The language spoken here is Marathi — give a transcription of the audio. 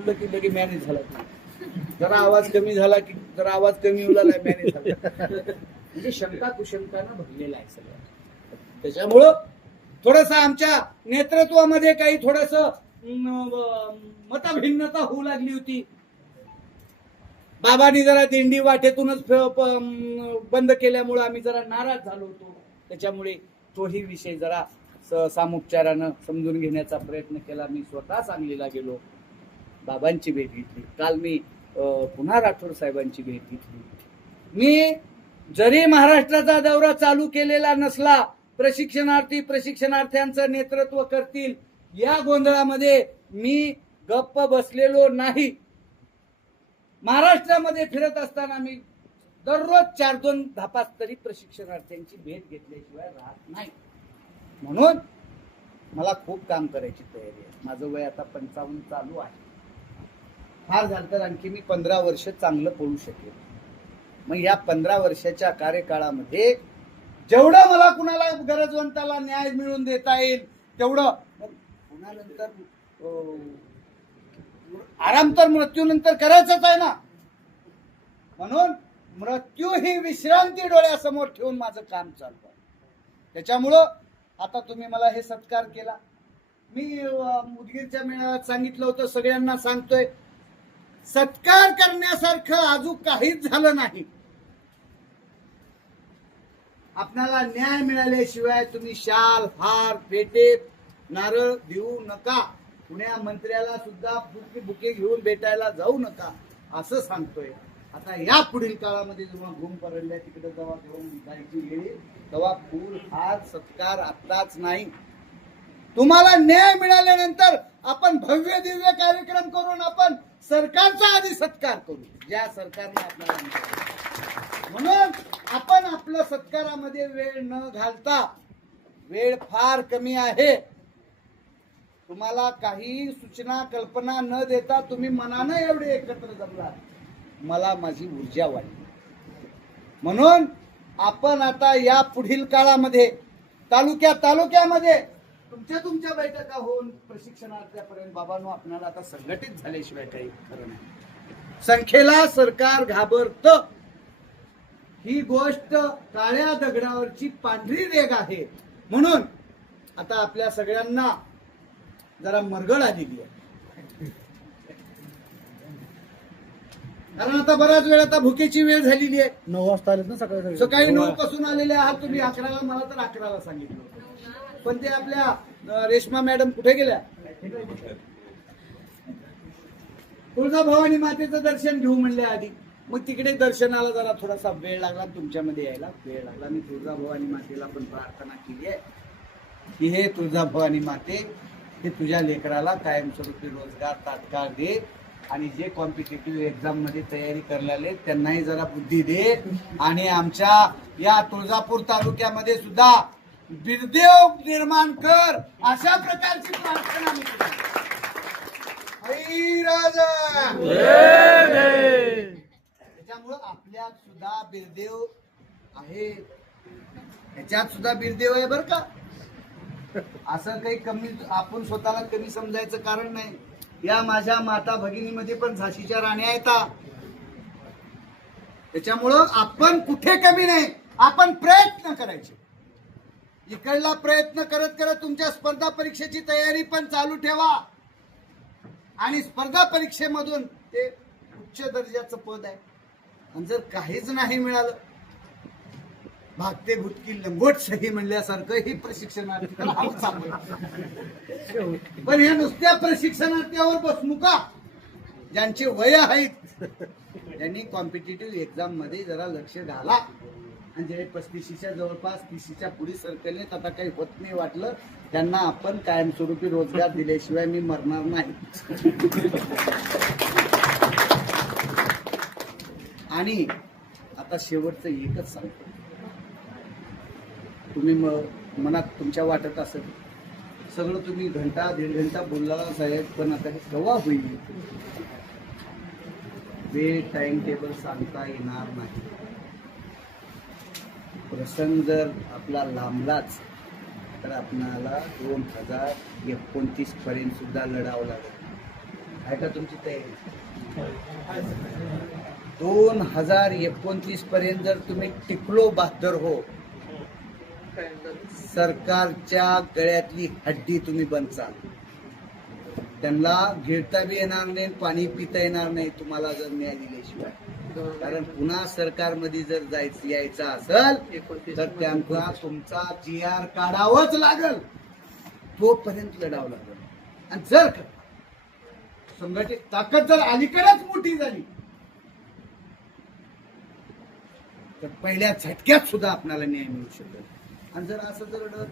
बोललं की लगे मॅनेज झाला, जरा आवाज कमी झाला की जरा आवाज कमी होऊ लागला मॅनेज झाला. म्हणजे शंका कुशंकानं भरलेला आहे सगळं. त्याच्यामुळं थोडस आमच्या नेतृत्वामध्ये काही थोडस मतभिन्नता होऊ लागली होती. बाबांनी जरा दिंडी वाटेतूनच बंद केल्यामुळे आम्ही जरा नाराज झालो होतो. त्याच्यामुळे तोही विषय जरा सामोपचारानं समजून घेण्याचा प्रयत्न केला. मी स्वतः सांगलीला गेलो, बाबांची भेट घेतली. काल मी पुन्हा राठोड साहेबांची भेट घेतली. मी जरी महाराष्ट्राचा दौरा चालू केलेला नसला, प्रशिक्षणार्थ्यांचं नेतृत्व करतील या गोंधळामध्ये मी गप्प बसलेलो नाही. महाराष्ट्रामध्ये फिरत असताना मी दररोज 4-2 धापास तरी प्रशिक्षणार्थ्यांची भेट घेतल्याशिवाय राहत नाही. म्हणून मला खूप काम करायची तयारी आहे. माझं वय आता 55 चालू आहे. फार झालं तर आणखी मी 15 वर्ष चांगलं पळू शकेल. मग या 15 वर्षाच्या कार्यकाळामध्ये जेवढं मला कुणाला गरजवंताला न्याय मिळवून देता येईल तेवढं. पुन्हा नंतर आराम तर मृत्यूनंतर करायचंच आहे ना. म्हणून मृत्यू ही विश्रांती डोळ्यासमोर ठेवून माझं काम चालू आहे. त्याच्यामुळं आता तुम्ही मला हे सत्कार केला. मी उदगीरच्या मेळाव्यात सांगितलं होतं, सगळ्यांना सांगतोय, सत्कार करण्यासारखं अजून काहीच झालं नाही. आपल्याला न्याय मिळाल्याशिवाय तुम्ही शाल, हार, पेटे, नारळ देऊ नका. पुण्या मंत्र्याला सुद्धा बुके घेऊन भेटायला जाऊ नका असं सांगतोय. आता या पुढील काळामध्ये जेव्हा घुम परडल्या तिकडे जेव्हा घेऊन जायची वेळ तेव्हा फूल हार सत्कार आत्ताच नाही. तुम्हाला न्याय मिळाल्यानंतर आपण भव्य दिव्य कार्यक्रम करून आपण सरकारचा आधी सत्कार करू, ज्या सरकारने आपल्याला. म्हणून आपण आपल्या सत्कारामध्ये वेळ न घालता, वेळ फार कमी आहे, तुम्हाला काही सूचना कल्पना न देता तुम्ही मनानं एवढे एकत्र जमला, मला माझी ऊर्जा वाढली. म्हणून आपण आता या पुढील काळामध्ये तालुक्यामध्ये तुमच्या बैठका होऊन प्रशिक्षणार्थ्यापर्यंत बाबांनो आपल्याला आता संघटित झाल्याशिवाय काही खरं नाही. संख्येला सरकार घाबरत, ही गोष्ट काळ्या दगडावरची पांढरी रेघ आहे. म्हणून आता आपल्या सगळ्यांना जरा मरगळ आलेली आहे. कारण आता बराच वेळ आता भुकेची वेळ झालेली आहे. 9 वाजता आलेत ना सकाळी 9 पासून आलेले आहात तुम्ही. 11ला, मला तर 11ला सांगितलं होतं. पण ते आपल्या रेश्मा मॅडम कुठे गेल्या? तुळजाभवानी मातेचं दर्शन घेऊ म्हणले आधी. मग तिकडे दर्शनाला जरा थोडासा वेळ लागला, तुमच्यामध्ये यायला वेळ लागला. मी तुळजाभवानी मातेला पण प्रार्थना केली आहे की हे तुळजाभवानी माते, हे तुझ्या लेकराला कायमस्वरूपी रोजगार तात्काळ दे, आणि जे कॉम्पिटेटिव्ह एक्झाम मध्ये तयारी करलेले त्यांनाही जरा बुद्धी दे, आणि आमच्या या तुळजापूर तालुक्यामध्ये सुद्धा बिरदेव निर्माण कर, अशा प्रकारची प्रार्थना मी करतो. त्याच्यामुळं आपल्यात सुद्धा बिरदेव आहे, ह्याच्यात सुद्धा बिरदेव आहे बरं का. असं काही कमी आपण स्वतःला कमी समजायचं कारण नाही. या माझ्या माता भगिनीमध्ये पण झाशीच्या राण्या आहेत. त्याच्यामुळं आपण कुठे कमी नाही, आपण प्रयत्न करायचे. इकडला प्रयत्न करत करत तुमच्या स्पर्धा परीक्षेची तयारी पण चालू ठेवा, आणि स्पर्धा परीक्षेमधून ते उच्च दर्जाचं पद आहे. आणि जर काहीच नाही मिळालं, भागते भुतकी लंगोट सही म्हणल्यासारखं ही प्रशिक्षणार्थी. पण हे नुसत्या प्रशिक्षणार्थ्यावर बसू का, ज्यांचे वय आहेत त्यांनी कॉम्पिटेटिव्ह एक्झाम मध्ये जरा लक्ष घाला. आणि जे 35च्या जवळपास 30च्या पुढे सरकले, आता काही होत नाही वाटलं, त्यांना आपण कायमस्वरूपी रोजगार दिल्याशिवाय मी मरणार नाही. आणि आता शेवटचं एकच सांगतो, तुम्ही मनात तुमच्या वाटत असेल सगळं तुम्ही घंटा 1.5 घंटा बोलला साहेब, पण आता हे केव्हा होईल? वेळ टाइम टेबल सांगता येणार नाही. प्रसंग जर आपला लांबलाच तर आपल्याला 2029 पर्यंत सुद्धा लढावं लागेल. आहे का तुमची तयारी? 2029 पर्यंत जर तुम्ही टिकलो बहादर हो, सरकारच्या गळ्यातली हड्डी तुम्ही बनचाल. त्यांना गिळता बी येणार नाही, पाणी पिता येणार नाही तुम्हाला जर न्याय दिल्याशिवाय. कारण पुन्हा सरकारमध्ये जर यायचं असेल तर त्यांना तुमचा GR काढावंच लागल, तोपर्यंत लढावं लागल. आणि जर संघटित ताकद जर अलीकडेच मोठी झाली तर पहिल्या झटक्यात सुद्धा आपल्याला न्याय मिळू शकेल. आणि जर असं जर